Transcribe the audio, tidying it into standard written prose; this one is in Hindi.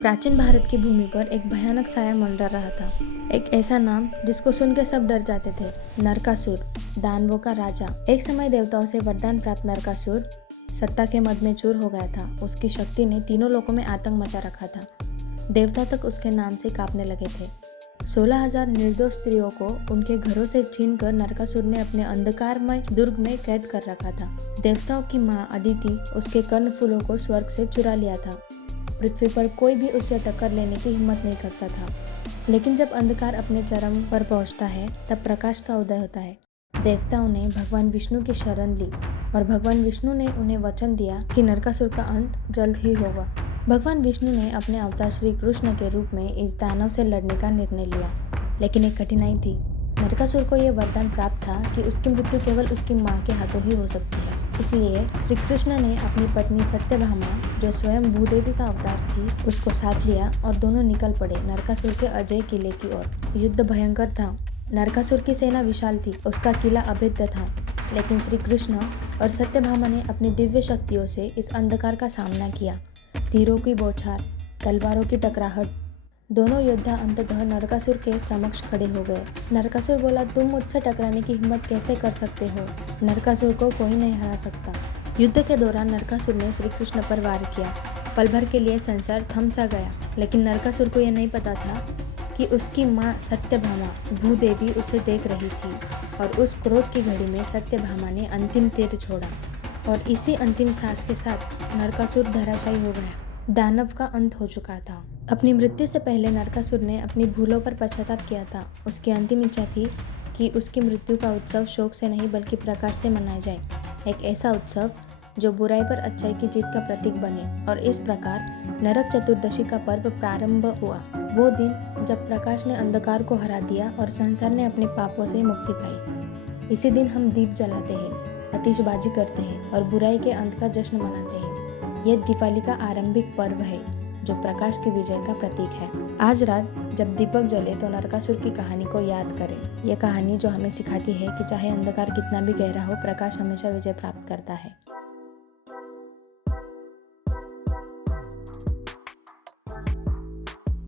प्राचीन भारत की भूमि पर एक भयानक साया मंडरा रहा था। एक ऐसा नाम जिसको सुनकर सब डर जाते थे, नरकासुर, दानवों का राजा। एक समय देवताओं से वरदान प्राप्त नरकासुर सत्ता के मद में चूर हो गया था। उसकी शक्ति ने तीनों लोकों में आतंक मचा रखा था। देवता तक उसके नाम से कांपने लगे थे। 16,000 निर्दोष स्त्रियों को उनके घरों से छीनकर नरकासुर ने अपने अंधकारमय दुर्ग में कैद कर रखा था। देवताओं की मां अदिति उसके कर्णफूलों को स्वर्ग से चुरा लिया था। पृथ्वी पर कोई भी उससे टक्कर लेने की हिम्मत नहीं करता था। लेकिन जब अंधकार अपने चरम पर पहुंचता है, तब प्रकाश का उदय होता है। देवताओं ने भगवान विष्णु की शरण ली और भगवान विष्णु ने उन्हें वचन दिया कि नरकासुर का अंत जल्द ही होगा। भगवान विष्णु ने अपने अवतार श्री कृष्ण के रूप में इस दानव से लड़ने का निर्णय लिया, लेकिन एक कठिनाई थी। नरकासुर को यह वरदान प्राप्त था कि उसकी मृत्यु केवल उसकी मां के हाथों ही हो सकती है। इसलिए श्री कृष्ण ने अपनी पत्नी सत्यभामा, जो स्वयं भूदेवी का अवतार थी, उसको साथ लिया और दोनों निकल पड़े नरकासुर के अजय किले की ओर। युद्ध भयंकर था। नरकासुर की सेना विशाल थी, उसका किला अभेद्य था, लेकिन श्री कृष्ण और सत्यभामा ने अपनी दिव्य शक्तियों से इस अंधकार का सामना किया। तीरों की बौछार, तलवारों की टकराहट, दोनों योद्धा अंततः नरकासुर के समक्ष खड़े हो गए। नरकासुर बोला, तुम मुझसे टकराने की हिम्मत कैसे कर सकते हो? नरकासुर को कोई नहीं हरा सकता। युद्ध के दौरान नरकासुर ने श्री कृष्ण पर वार किया। पल भर के लिए संसार थम सा गया, लेकिन नरकासुर को यह नहीं पता था कि उसकी मां सत्यभामा भूदेवी उसे देख रही थी और उस क्रोध की घड़ी में सत्यभामा ने अंतिम तीर छोड़ा और इसी अंतिम सांस के साथ नरकासुर धराशायी हो गया। दानव का अंत हो चुका था। अपनी मृत्यु से पहले नरकासुर ने अपनी भूलों पर पश्चाताप किया था। उसकी अंतिम इच्छा थी कि उसकी मृत्यु का उत्सव शोक से नहीं बल्कि प्रकाश से मनाया जाए। एक ऐसा उत्सव जो बुराई पर अच्छाई की जीत का प्रतीक बने। और इस प्रकार नरक चतुर्दशी का पर्व प्रारंभ हुआ। वो दिन जब प्रकाश ने अंधकार को हरा दिया और संसार ने अपने पापों से मुक्ति पाई। इसी दिन हम दीप जलाते हैं, आतिशबाजी करते हैं और बुराई के अंत का जश्न मनाते हैं। यह दिवाली का आरंभिक पर्व है जो प्रकाश की विजय का प्रतीक है। आज रात जब दीपक जले तो नरकासुर की कहानी को याद करें। यह कहानी जो हमें सिखाती है कि चाहे अंधकार कितना भी गहरा हो, प्रकाश हमेशा विजय प्राप्त करता है।